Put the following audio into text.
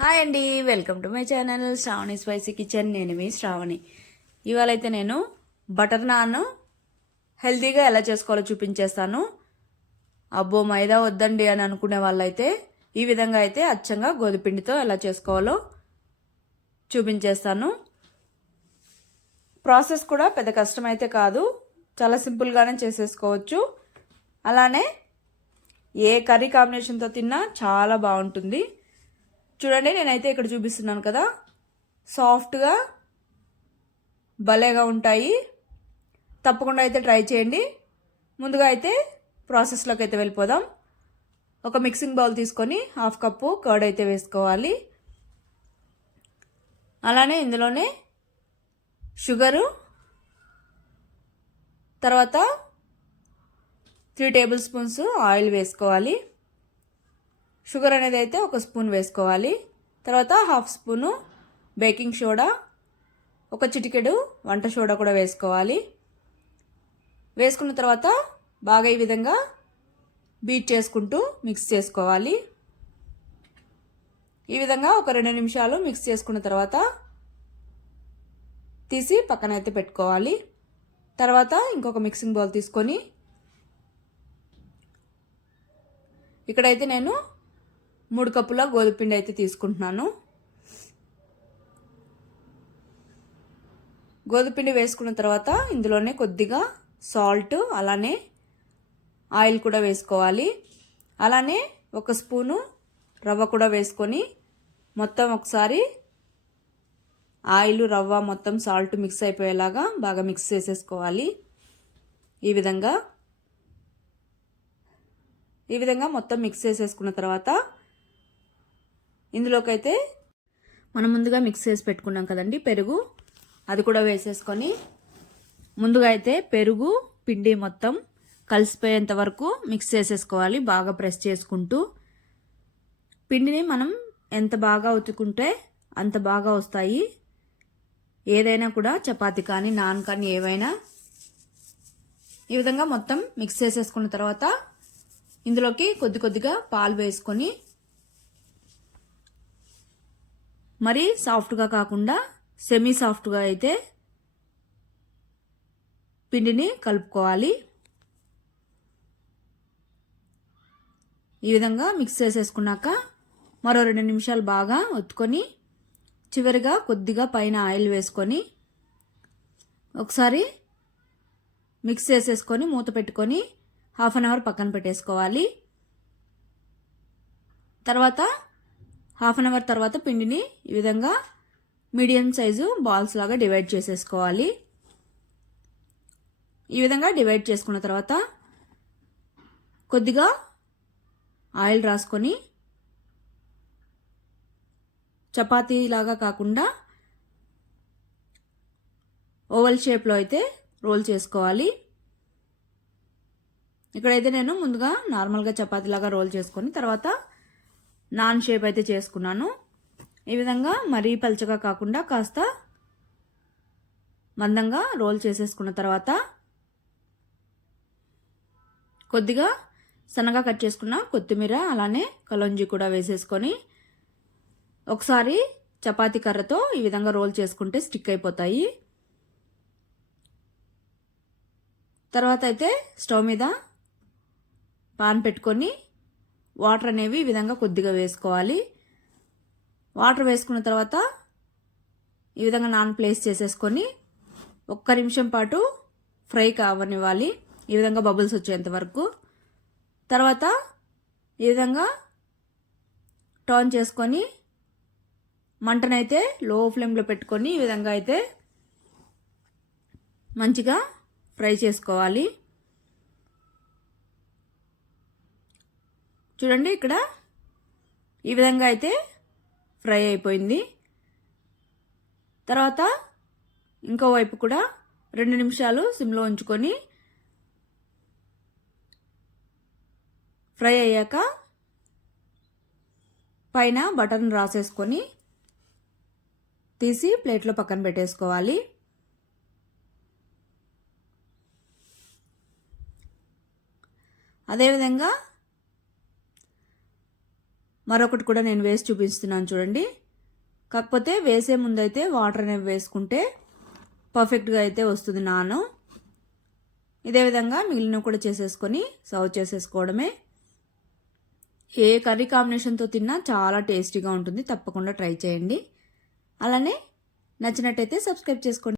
Hi అండి, welcome to my channel Shravani spicy kitchen. నేను మీ శ్రావణి. ఇవాళ అయితే నేను బటర్ నాన్ హెల్తీగా ఎలా చేసుకోవాలో చూపించేస్తాను. అబ్బో మైదా వద్దండి అని అనుకునే వాళ్ళైతే ఈ విధంగా అయితే అచ్చంగా గోధుమపిండితో ఎలా చేసుకోవాలో చూపించేస్తాను. ప్రాసెస్ కూడా పెద్ద కష్టమైతే కాదు, చాలా సింపుల్గానే చేసేసుకోవచ్చు. అలానే ఏ కర్రీ కాంబినేషన్తో తిన్నా చాలా బాగుంటుంది. చూడండి, నేనైతే ఇక్కడ చూపిస్తున్నాను కదా, సాఫ్ట్గా భలేగా ఉంటాయి. తప్పకుండా అయితే ట్రై చేయండి. ముందుగా అయితే ప్రాసెస్లోకి అయితే వెళ్ళిపోదాం. ఒక మిక్సింగ్ బౌల్ తీసుకొని 1/2 కప్పు కర్డ్ అయితే వేసుకోవాలి. అలానే ఇందులోనే షుగరు, తర్వాత 3 టేబుల్ స్పూన్స్ ఆయిల్ వేసుకోవాలి. షుగర్ అనేది అయితే 1 స్పూన్ వేసుకోవాలి. తర్వాత 1/2 స్పూను బేకింగ్ సోడా, ఒక చిటికెడు వంట సోడా కూడా వేసుకోవాలి. వేసుకున్న తర్వాత బాగా ఈ విధంగా బీట్ చేసుకుంటూ మిక్స్ చేసుకోవాలి. ఈ విధంగా ఒక 2 నిమిషాలు మిక్స్ చేసుకున్న తర్వాత తీసి పక్కన అయితే పెట్టుకోవాలి. తర్వాత ఇంకొక మిక్సింగ్ బౌల్ తీసుకొని ఇక్కడైతే నేను 3 కప్పుల గోధుమపిండి అయితే తీసుకుంటున్నాను. గోధుమపిండి వేసుకున్న తర్వాత ఇందులోనే కొద్దిగా సాల్ట్, అలానే ఆయిల్ కూడా వేసుకోవాలి. అలానే 1 స్పూను రవ్వ కూడా వేసుకొని మొత్తం ఒకసారి ఆయిల్, రవ్వ మొత్తం సాల్ట్ మిక్స్ అయిపోయేలాగా బాగా మిక్స్ చేసేసుకోవాలి. ఈ విధంగా మొత్తం మిక్స్ చేసేసుకున్న తర్వాత ఇందులోకైతే మనం ముందుగా మిక్స్ చేసి పెట్టుకున్నాం కదండి పెరుగు, అది కూడా వేసేసుకొని ముందుగా అయితే పెరుగు పిండి మొత్తం కలిసిపోయేంత వరకు మిక్స్ చేసేసుకోవాలి. బాగా ప్రెస్ చేసుకుంటూ పిండిని మనం ఎంత బాగా ఉతుకుంటే అంత బాగా వస్తాయి. ఏదైనా కూడా చపాతీ కానీ నాన్ కానీ ఏవైనా ఈ విధంగా మొత్తం మిక్స్ చేసేసుకున్న తర్వాత ఇందులోకి కొద్దిగా పాలు వేసుకొని మరీ సాఫ్ట్గా కాకుండా సెమీ సాఫ్ట్గా అయితే పిండిని కలుపుకోవాలి. ఈ విధంగా మిక్స్ చేసేసుకున్నాక మరో 2 నిమిషాలు బాగా ఒత్తుకొని చివరిగా కొద్దిగా పైన ఆయిల్ వేసుకొని ఒకసారి మిక్స్ చేసేసుకొని మూత పెట్టుకొని 1/2 అవర్ పక్కన పెట్టేసుకోవాలి. తర్వాత 1/2 అవర్ తర్వాత పిండిని ఈ విధంగా మీడియం సైజు బాల్స్ లాగా డివైడ్ చేసేసుకోవాలి. ఈ విధంగా డివైడ్ చేసుకున్న తర్వాత కొద్దిగా ఆయిల్ రాసుకొని చపాతీ లాగా కాకుండా ఓవల్ షేప్లో అయితే రోల్ చేసుకోవాలి. ఇక్కడైతే నేను ముందుగా నార్మల్గా చపాతీ లాగా రోల్ చేసుకొని తర్వాత నాన్ షేప్ అయితే చేసుకున్నాను. ఈ విధంగా మరీ పల్చగా కాకుండా కాస్త మందంగా రోల్ చేసేసుకున్న తర్వాత కొద్దిగా సన్నగా కట్ చేసుకున్న కొత్తిమీర, అలానే కలోంజీ కూడా వేసేసుకొని ఒకసారి చపాతీ కర్రతో ఈ విధంగా రోల్ చేసుకుంటే స్టిక్ అయిపోతాయి. తర్వాత అయితే స్టవ్ మీద పాన్ పెట్టుకొని వాటర్ అనేవి ఈ విధంగా కొద్దిగా వేసుకోవాలి. వాటర్ వేసుకున్న తర్వాత ఈ విధంగా నాన్ ప్లేస్ చేసేసుకొని 1 నిమిషం పాటు ఫ్రై కావనివ్వాలి. ఈ విధంగా బబుల్స్ వచ్చేంత వరకు. తర్వాత ఈ విధంగా టర్న్ చేసుకొని మంటనైతే లో ఫ్లేమ్లో పెట్టుకొని ఈ విధంగా అయితే మంచిగా ఫ్రై చేసుకోవాలి. చూడండి, ఇక్కడ ఈ విధంగా అయితే ఫ్రై అయిపోయింది. తర్వాత ఇంకో వైపు కూడా 2 నిమిషాలు సిమ్లో ఉంచుకొని ఫ్రై అయ్యాక పైన బటర్ని రాసేసుకొని తీసి ప్లేట్లో పక్కన పెట్టేసుకోవాలి. అదేవిధంగా మరొకటి కూడా నేను వేసి చూపిస్తున్నాను చూడండి. కాకపోతే వేసే ముందు అయితే వాటర్ అనేవి వేసుకుంటే పర్ఫెక్ట్గా అయితే వస్తుంది నాను. ఇదే విధంగా మిగిలిన కూడా చేసేసుకొని సర్వ్ చేసేసుకోవడమే. ఏ కర్రీ కాంబినేషన్తో తిన్నా చాలా టేస్టీగా ఉంటుంది. తప్పకుండా ట్రై చేయండి. అలానే నచ్చినట్టయితే సబ్స్క్రైబ్ చేసుకోండి.